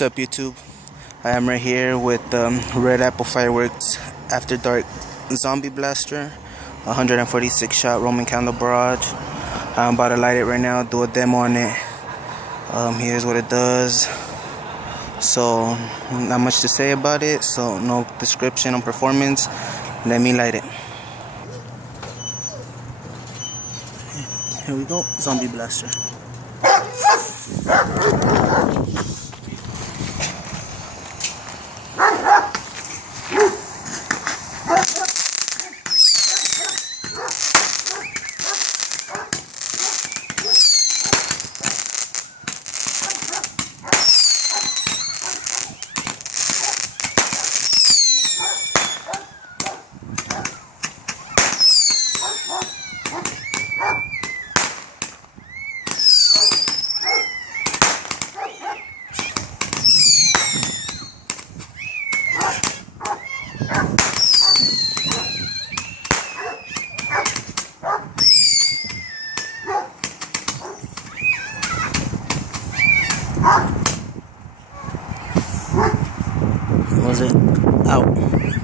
What's up, YouTube? I am right here with Red Apple Fireworks After Dark Zombie Blaster, 146 shot Roman candle barrage. I'm about to light it right now, do a demo on it. Here's what it does. So, not much to say about it, so no description on performance. Let me light it. Here we go, Zombie Blaster. Was it out?